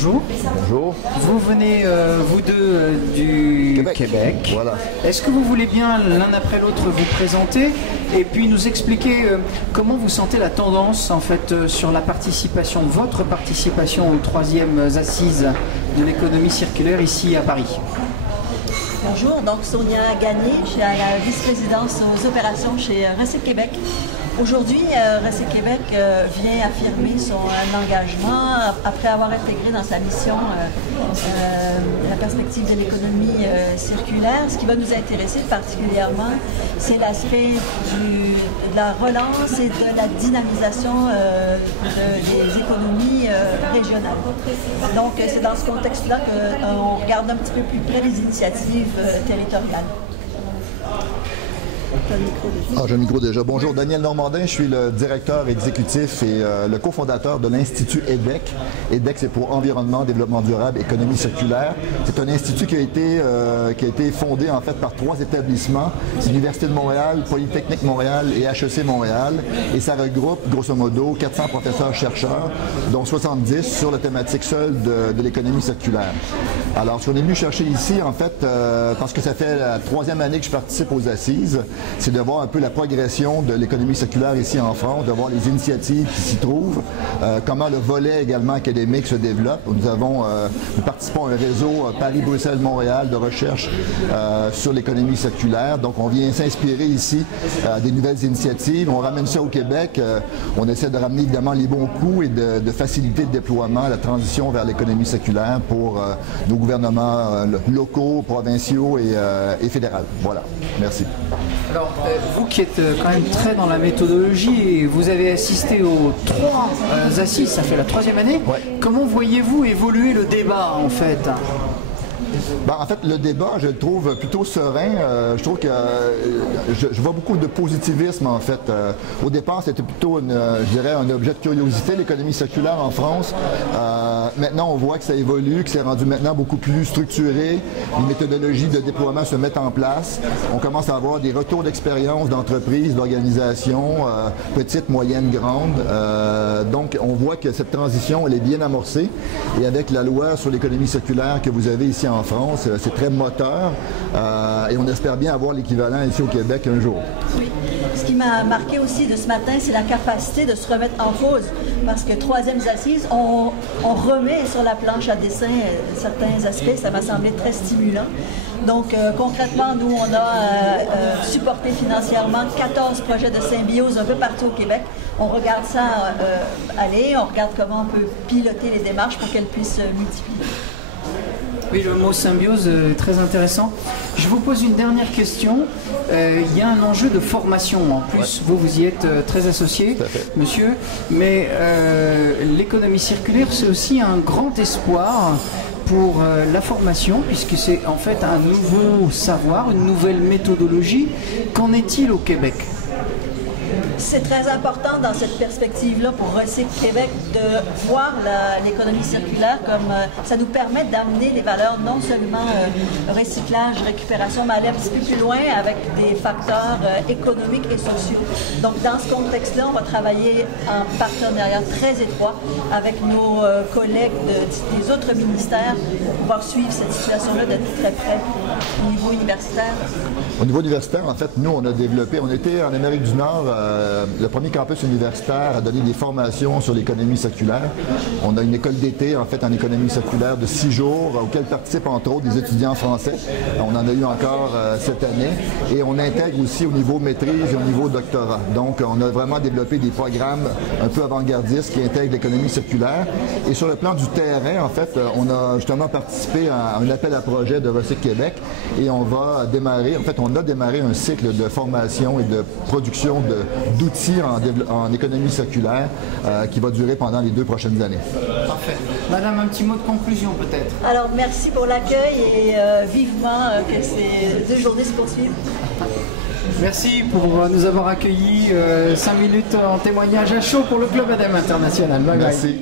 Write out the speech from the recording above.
bonjour. Bonjour. Vous venez, vous deux, du Québec. Voilà. Est-ce que vous voulez bien, l'un après l'autre, vous présenter et puis nous expliquer comment vous sentez la tendance, en fait, sur la participation, votre participation aux 3e assises de l'économie circulaire ici à Paris? Bonjour, donc Sonia Gagné, je suis à la vice-présidence aux opérations chez Recyc Québec. Aujourd'hui, Recyc Québec vient affirmer son engagement après avoir intégré dans sa mission la perspective de l'économie circulaire. Ce qui va nous intéresser particulièrement, c'est l'aspect de la relance et de la dynamisation des économies régionales. Donc, c'est dans ce contexte-là qu'on regarde un petit peu plus près les initiatives territoriales. J'ai le micro déjà. Bonjour, Daniel Normandin, je suis le directeur exécutif et le cofondateur de l'Institut EDEC. EDEC, c'est pour Environnement, Développement durable, Économie circulaire. C'est un institut qui a été fondé en fait par 3 établissements, l'Université de Montréal, Polytechnique Montréal et HEC Montréal. Et ça regroupe, grosso modo, 400 professeurs-chercheurs, dont 70 sur la thématique seule de l'économie circulaire. Alors, ce qu'on est venu chercher ici, en fait, parce que ça fait la 3e année que je participe aux assises, c'est de voir un peu la progression de l'économie circulaire ici en France, de voir les initiatives qui s'y trouvent, comment le volet également académique se développe. Nous participons à un réseau Paris-Bruxelles-Montréal de recherche sur l'économie circulaire. Donc, on vient s'inspirer ici des nouvelles initiatives. On ramène ça au Québec. On essaie de ramener évidemment les bons coups et de faciliter le déploiement, la transition vers l'économie circulaire pour nos gouvernements locaux, provinciaux et fédéraux. Voilà. Merci. Alors, vous qui êtes quand même très dans la méthodologie et vous avez assisté aux 3 assises, ça fait la 3e année. Ouais. Comment voyez-vous évoluer le débat en fait? En fait, le débat, je le trouve plutôt serein. Je trouve que je vois beaucoup de positivisme, en fait. Au départ, c'était plutôt, je dirais, un objet de curiosité, l'économie circulaire en France. Maintenant, on voit que ça évolue, que c'est rendu maintenant beaucoup plus structuré. Les méthodologies de déploiement se mettent en place. On commence à avoir des retours d'expérience d'entreprises, d'organisations, petites, moyennes, grandes. Donc, on voit que cette transition, elle est bien amorcée. Et avec la loi sur l'économie circulaire que vous avez ici en France, c'est très moteur et on espère bien avoir l'équivalent ici au Québec un jour. Oui. Ce qui m'a marqué aussi de ce matin, c'est la capacité de se remettre en cause. Parce que 3e assises, on remet sur la planche à dessin certains aspects. Ça m'a semblé très stimulant. Donc concrètement, nous, on a supporté financièrement 14 projets de symbiose un peu partout au Québec. On regarde ça aller, on regarde comment on peut piloter les démarches pour qu'elles puissent multiplier. Oui, le mot symbiose est très intéressant. Je vous pose une dernière question. Il y a un enjeu de formation. En plus, vous y êtes très associé, monsieur. Mais l'économie circulaire, c'est aussi un grand espoir pour la formation, puisque c'est en fait un nouveau savoir, une nouvelle méthodologie. Qu'en est-il au Québec ? C'est très important dans cette perspective-là pour Recyc Québec de voir l'économie circulaire comme ça nous permet d'amener des valeurs non seulement recyclage, récupération, mais aller un petit peu plus loin avec des facteurs économiques et sociaux. Donc dans ce contexte-là, on va travailler en partenariat très étroit avec nos collègues des autres ministères pour pouvoir suivre cette situation-là de très près au niveau universitaire. Au niveau universitaire, en fait, nous, on a développé, on était en Amérique du Nord, le premier campus universitaire a donné des formations sur l'économie circulaire. On a une école d'été, en fait, en économie circulaire de 6 jours, auquel participent entre autres des étudiants français. On en a eu encore cette année. Et on intègre aussi au niveau maîtrise et au niveau doctorat. Donc, on a vraiment développé des programmes un peu avant-gardistes qui intègrent l'économie circulaire. Et sur le plan du terrain, en fait, on a justement participé à un appel à projet de Recyc Québec et on va démarrer, en fait, on a démarré un cycle de formation et de production d'outils en économie circulaire qui va durer pendant les 2 prochaines années. Parfait. Madame, un petit mot de conclusion peut-être. Alors, merci pour l'accueil et vivement que ces 2 journées se poursuivent. Merci pour nous avoir accueillis 5 minutes en témoignage à chaud pour le Club ADEME International. Bye bye. Merci.